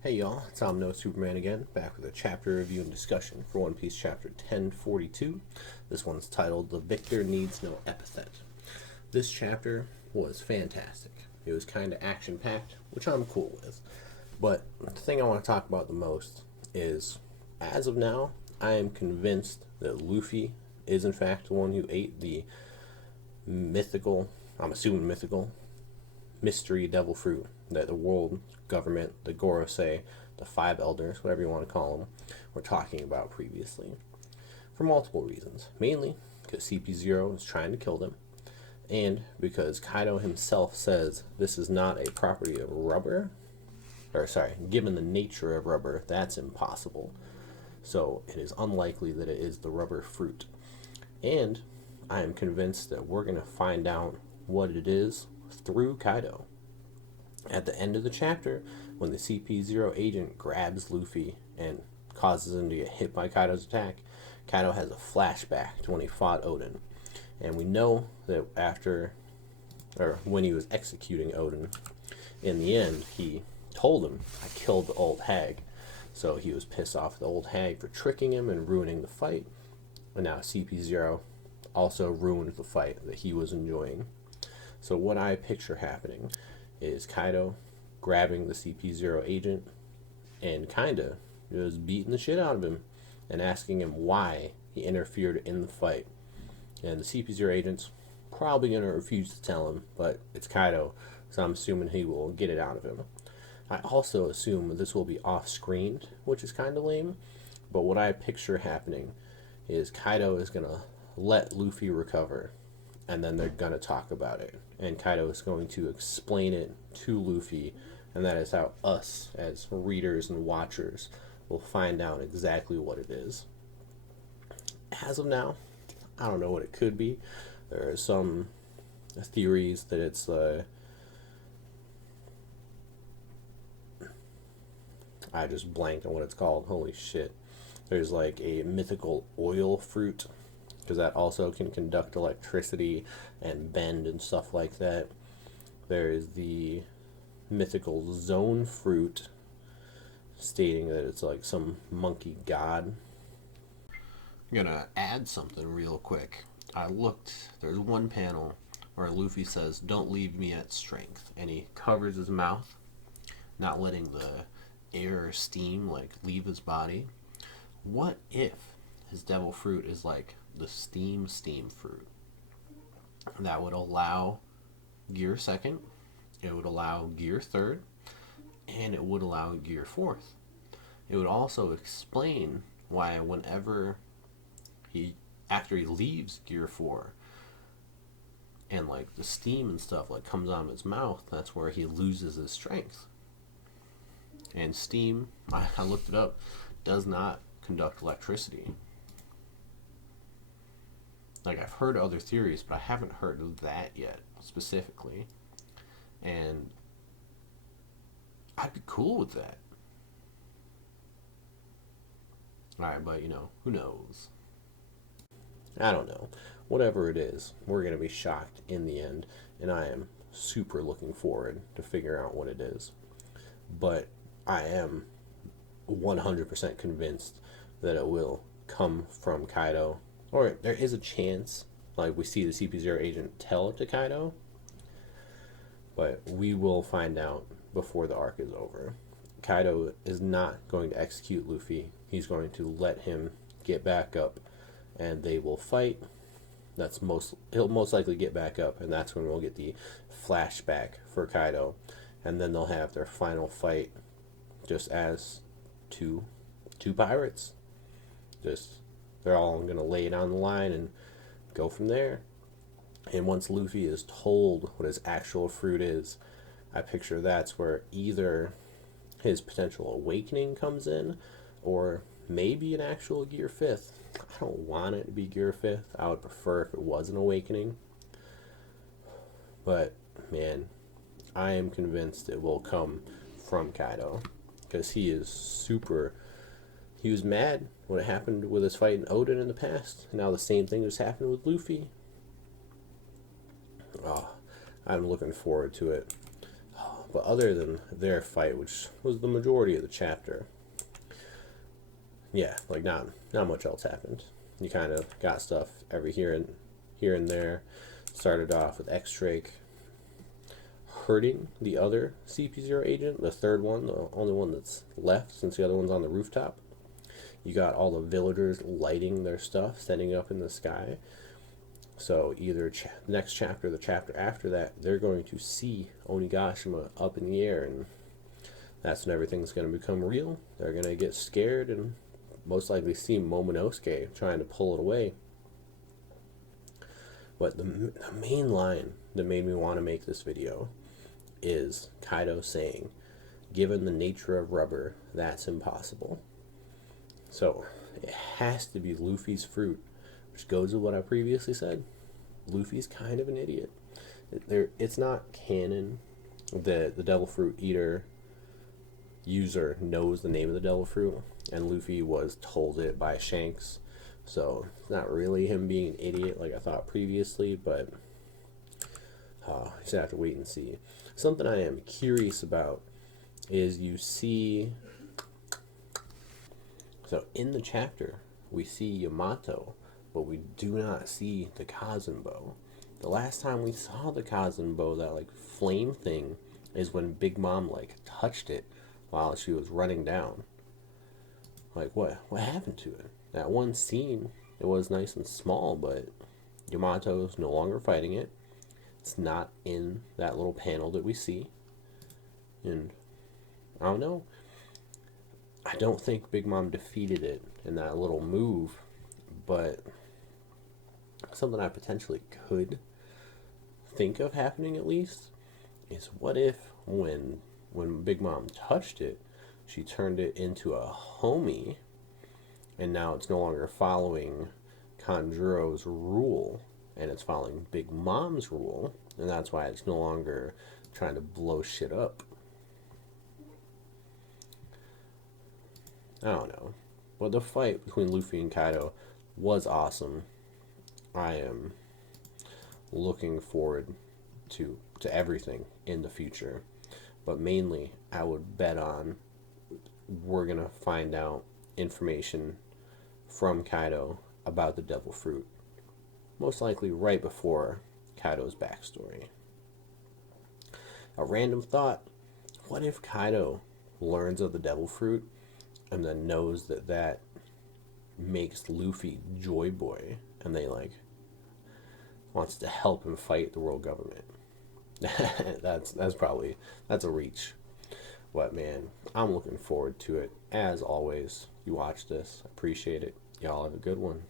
Hey y'all, it's No Superman again, back with a chapter review and discussion for One Piece chapter 1042. This one's titled The Victor Needs No Epithet. This chapter was fantastic. It was kind of action-packed, which I'm cool with. But the thing I want to talk about the most is, as of now, I am convinced that Luffy is in fact the one who ate the mythical, I'm assuming mythical, mystery devil fruit that the world government, the Gorosei, the Five Elders, whatever you want to call them, were talking about previously. For multiple reasons. Mainly because CP0 is trying to kill them, and because Kaido himself says this is not a property of rubber, given the nature of rubber, that's impossible. So it is unlikely that it is the rubber fruit. And I am convinced that we're going to find out what it is through Kaido. At the end of the chapter, when the CP0 agent grabs Luffy and causes him to get hit by Kaido's attack, Kaido has a flashback to when he fought Odin. And we know that when he was executing Odin, in the end, he told him, I killed the old hag. So he was pissed off at the old hag for tricking him and ruining the fight. And now CP0 also ruined the fight that he was enjoying. So what I picture happening is Kaido grabbing the CP0 agent and kinda just beating the shit out of him and asking him why he interfered in the fight. And the CP0 agent's probably gonna refuse to tell him, but it's Kaido, so I'm assuming he will get it out of him. I also assume this will be off-screen, which is kind of lame, but what I picture happening is Kaido is gonna let Luffy recover, and then they're gonna talk about it, and Kaido is going to explain it to Luffy, and that is how us as readers and watchers will find out exactly what it is. As of now, I don't know what it could be. There are some theories that it's I just blanked on what it's called. Holy shit. There's like a mythical oil fruit, because that also can conduct electricity and bend and stuff like that. There's the mythical zone fruit, stating that it's like some monkey god. I'm gonna add something real quick. I looked, there's one panel where Luffy says, "Don't leave me at strength," and he covers his mouth, not letting the air or steam like leave his body. What if his devil fruit is like the steam fruit? That would allow gear second, it would allow gear third, and it would allow gear fourth. It would also explain why whenever after he leaves gear 4 and like the steam and stuff like comes out of his mouth, that's where he loses his strength. And steam, I looked it up, does not conduct electricity. Like, I've heard other theories, but I haven't heard of that yet specifically, and I'd be cool with that. Alright, but who knows? I don't know. Whatever it is, we're going to be shocked in the end, and I am super looking forward to figure out what it is. But I am 100% convinced that it will come from Kaido, or there is a chance, like we see the CP0 agent tell it to Kaido, but we will find out before the arc is over. Kaido is not going to execute Luffy. He's going to let him get back up, and they will fight. He'll most likely get back up, and that's when we'll get the flashback for Kaido, and then they'll have their final fight just as two pirates. They're all gonna lay it on the line and go from there. And once Luffy is told what his actual fruit is, I picture that's where either his potential awakening comes in, or maybe an actual Gear 5th. I don't want it to be Gear 5th. I would prefer if it was an awakening. But, man, I am convinced it will come from Kaido, because he was mad when it happened with his fight in Odin in the past. Now the same thing just happened with Luffy. Oh, I'm looking forward to it. Oh But other than their fight, which was the majority of the chapter, yeah, like not much else happened. You kind of got stuff every here and there. Started off with X-Drake hurting the other CP0 agent, the third one, the only one that's left since the other one's on the rooftop. You got all the villagers lighting their stuff, setting up in the sky. So either next chapter or the chapter after that, they're going to see Onigashima up in the air, and that's when everything's going to become real. They're going to get scared and most likely see Momonosuke trying to pull it away. But the main line that made me want to make this video is Kaido saying, given the nature of rubber, that's impossible. So it has to be Luffy's fruit, which goes with what I previously said. Luffy's kind of an idiot. It's not canon that the Devil Fruit Eater user knows the name of the Devil Fruit, and Luffy was told it by Shanks. So it's not really him being an idiot like I thought previously, but you just have to wait and see. Something I am curious about is you see, so in the chapter we see Yamato, but we do not see the Kazunbo. The last time we saw the Kazunbo, that like flame thing, is when Big Mom like touched it while she was running down. Like what happened to it? That one scene, it was nice and small, but Yamato's no longer fighting it. It's not in that little panel that we see. And I don't know. I don't think Big Mom defeated it in that little move, but something I potentially could think of happening at least is what if when Big Mom touched it, she turned it into a homie, and now it's no longer following Kanjuro's rule, and it's following Big Mom's rule, and that's why it's no longer trying to blow shit up. I don't know. Well, the fight between Luffy and Kaido was awesome. I am looking forward to everything in the future, but mainly I would bet on we're gonna find out information from Kaido about the Devil Fruit, most likely right before Kaido's backstory. A random thought: what if Kaido learns of the Devil Fruit and then knows that makes Luffy Joy Boy, and they like wants to help him fight the world government? that's a reach. But man, I'm looking forward to it. As always, you watch this, appreciate it. Y'all have a good one.